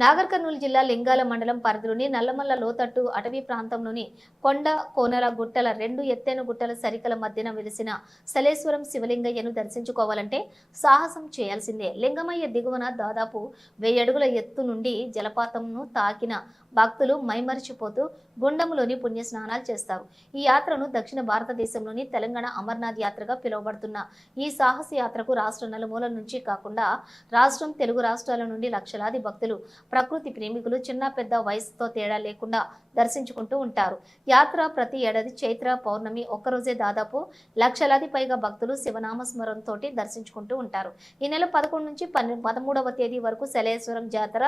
నాగర్ కర్నూలు జిల్లా లింగాల మండలం పరిధిలోని నల్లమల్ల లోతట్టు అటవీ ప్రాంతంలోని కొండ కోనల గుట్టల రెండు ఎత్తైన గుట్టల సరికల మధ్యన వెలిసిన సలేశ్వరం శివలింగయ్యను దర్శించుకోవాలంటే సాహసం చేయాల్సిందే. లింగమయ్య దిగువన దాదాపు వెయ్యి అడుగుల ఎత్తు నుండి జలపాతంను తాకిన భక్తులు మైమరిచిపోతూ గుండంలోని పుణ్యస్నానాలు చేస్తారు. ఈ యాత్రను దక్షిణ భారతదేశంలోని తెలంగాణ అమర్నాథ్ యాత్రగా పిలువబడుతున్న ఈ సాహస యాత్రకు రాష్ట్ర నలుమూలల నుంచి కాకుండా రాష్ట్రం తెలుగు రాష్ట్రాల నుండి లక్షలాది భక్తులు ప్రకృతి ప్రేమికులు చిన్న పెద్ద వయసుతో తేడా లేకుండా దర్శించుకుంటూ ఉంటారు. యాత్ర ప్రతి ఏడాది చైత్ర పౌర్ణమి ఒక్కరోజే దాదాపు లక్షలాది పైగా భక్తులు శివనామ తోటి దర్శించుకుంటూ ఉంటారు. ఈ నెల పదకొండు నుంచి పన్నె పదమూడవ తేదీ వరకు శలేశ్వరం జాతర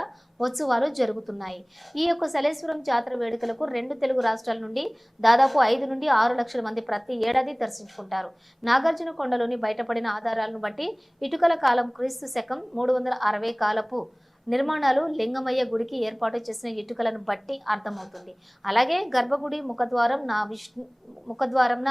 ఉత్సవాలు జరుగుతున్నాయి. ఈ యొక్క శలేశ్వరం జాతర వేడుకలకు రెండు తెలుగు రాష్ట్రాల నుండి దాదాపు ఐదు నుండి ఆరు లక్షల మంది ప్రతి ఏడాది దర్శించుకుంటారు. నాగార్జున కొండలోని బయటపడిన ఆధారాలను బట్టి ఇటుకల కాలం క్రీస్తు శకం మూడు వందల అరవై కాలపు నిర్మాణాలు లింగమయ్య గుడికి ఏర్పాటు చేసిన ఇటుకలను బట్టి అర్థమవుతుంది. అలాగే గర్భగుడి ముఖద్వారం నా విష్ణు ముఖద్వారంన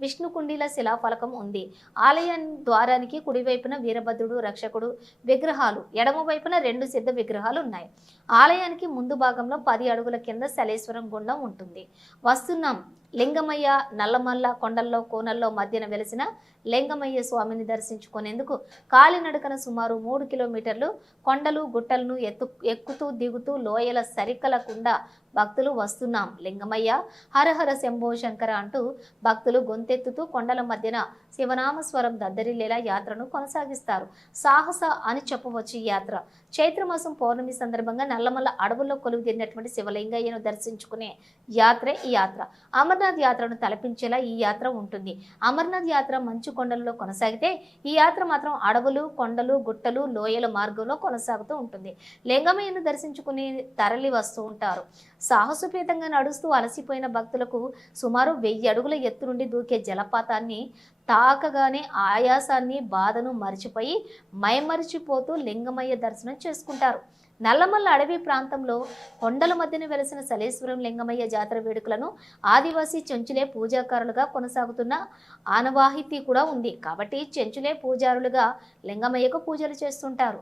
విష్ణుకుండీల శిలాఫలకం ఉంది. ఆలయ ద్వారానికి కుడివైపున వీరభద్రుడు రక్షకుడు విగ్రహాలు ఎడమ వైపున రెండు సిద్ధ విగ్రహాలు ఉన్నాయి. ఆలయానికి ముందు భాగంలో పది అడుగుల కింద శలేశ్వరం గుండం ఉంటుంది. వస్తున్నాం. లింగమయ్య నల్లమల్ల కొండల్లో కోనల్లో మధ్యన వెలిసిన లింగమయ్య స్వామిని దర్శించుకునేందుకు కాలినడకన సుమారు మూడు కిలోమీటర్లు కొండలు గుట్టలను ఎత్తు ఎక్కుతూ దిగుతూ లోయల సరికలకుండా భక్తులు వస్తున్నాం. లింగమయ్య హరహర శంభో శంకర అంటూ భక్తులు గొంతెత్తుతూ కొండల మధ్యన శివనామస్వరం దద్దరిల్లేలా యాత్రను కొనసాగిస్తారు. సాహస అని చెప్పవచ్చు ఈ యాత్ర. చైత్రమాసం పౌర్ణమి సందర్భంగా నల్లమల్ల అడవుల్లో కొలువు తీరినటువంటి శివలింగయ్యను దర్శించుకునే యాత్రే ఈ యాత్ర. అమర్నాథ్ యాత్రను తలపించేలా ఈ యాత్ర ఉంటుంది. అమర్నాథ్ యాత్ర మంచు కొండలలో కొనసాగితే ఈ యాత్ర మాత్రం అడవులు కొండలు గుట్టలు లోయల మార్గంలో కొనసాగుతూ ఉంటుంది. లింగమయ్యను దర్శించుకుని తరలి వస్తూ ఉంటారు. సాహసోపేతంగా నడుస్తూ అలసిపోయిన భక్తులకు సుమారు వెయ్యి అడుగుల ఎత్తు నుండి దూకే జలపాతాన్ని తాకగానే ఆయాసాన్ని బాధను మరిచిపోయి మైమరిచిపోతూ లింగమయ్య దర్శనం చేసుకుంటారు. నల్లమల్ల అడవి ప్రాంతంలో కొండల మధ్యన వెలసిన సలేశ్వరం లింగమయ్య జాతర వేడుకలను ఆదివాసీ చెంచులే పూజాకారులుగా కొనసాగుతున్న ఆనవాహితీ కూడా ఉంది కాబట్టి చెంచులే పూజారులుగా లింగమయ్యకు పూజలు చేస్తుంటారు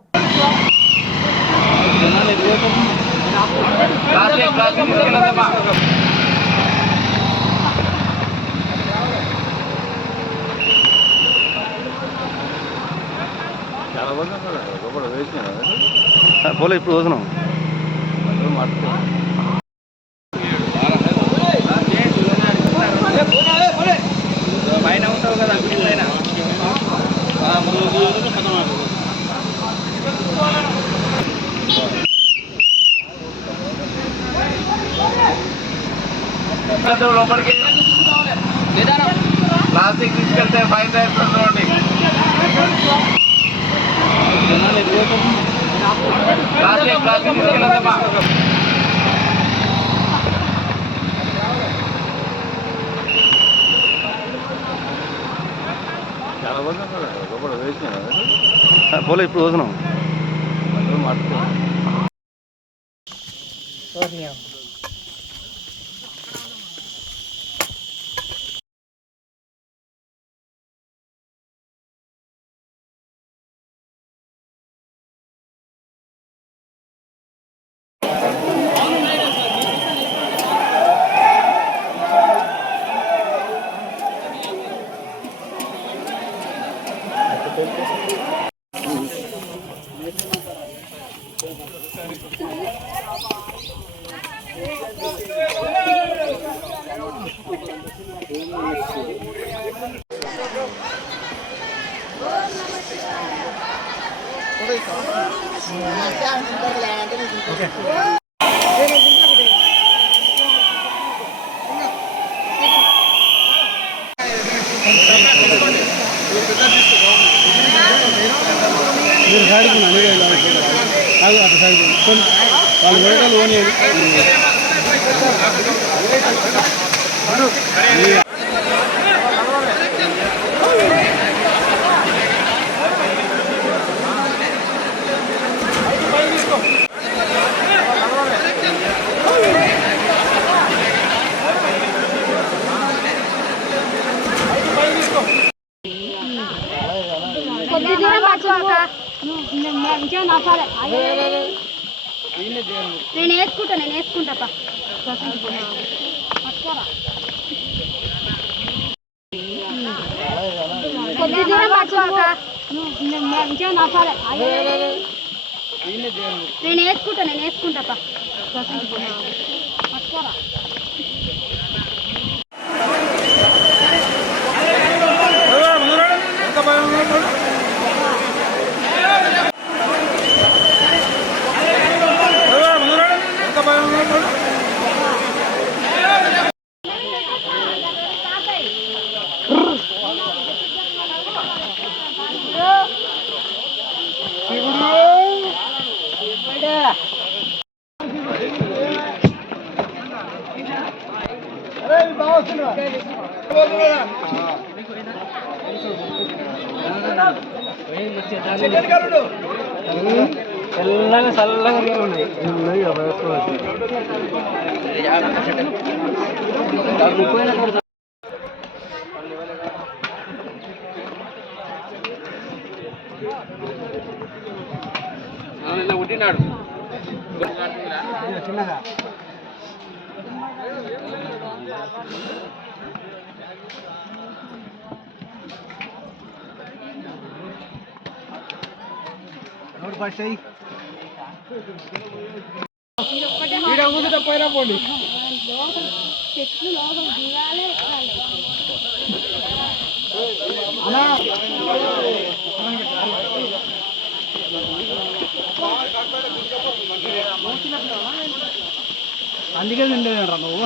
చాలా మంది ఉన్నారు లోపల వేసినారు పోలే ఇప్పుడు వస్తున్నాం పైన ఉంటావు కదా గుడి పైన లోపలికి ప్లాస్టిక్ తీసుకెళ్తే ఫైన్ చూడండి ప్లాస్టిక్ ప్లాస్టిక్ తీసుకెళ్ళదమ్మా పోలే ఇప్పుడు వస్తున్నాం Okay. వాళ్ళు వేయడాలు ఓని కొద్ది దూరం పట్టుకోక మంచిగా నేను వేసుకుంటా నేను వేసుకుంటా పా. పట్టుకోరా. కొద్ది దూరం పట్టుకోక నువ్వు మంచిగా నవ్వాలి నేను వేసుకుంటా నేను వేసుకుంటా పా. పట్టుకోరా తెల్లగా చల్లగా నీళ్ళు ఉన్నాయి. ఉన్నాయి పుట్టినాడు చిన్నగా రోడ్ ఫస్ట్ అయ్యి ఈడ కూర్చుంటే పోయినా పోండి చెట్లు లోపల దిగాలి అన్నా అందుకే తింటేరా నువ్వు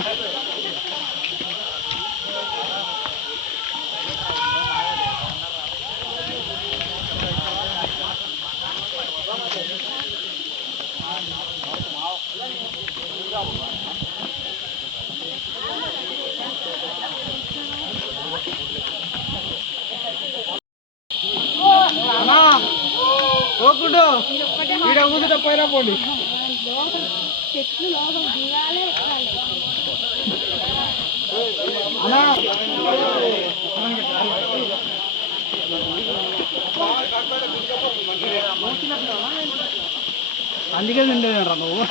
పోకుండు. ఈడ కూర్చుంటే పోయినా పోండి. చెట్లు లోపల అన్నా అందుకే తింటేరా నువ్వు.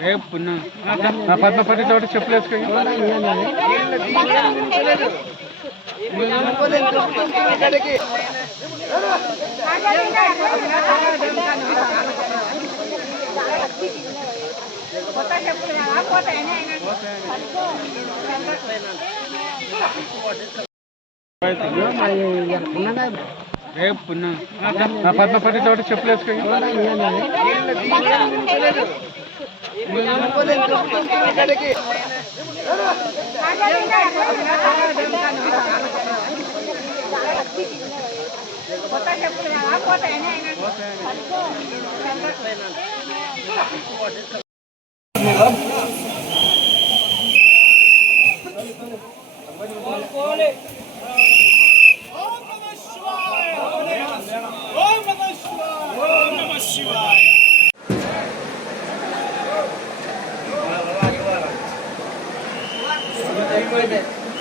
రేపు పుణ్యం నా పద్మపతి తోటి చెప్పులు వేసుకొని రేపు పుణ్యం నా పద్మపతి తోటి చెప్పులు వేసుకొని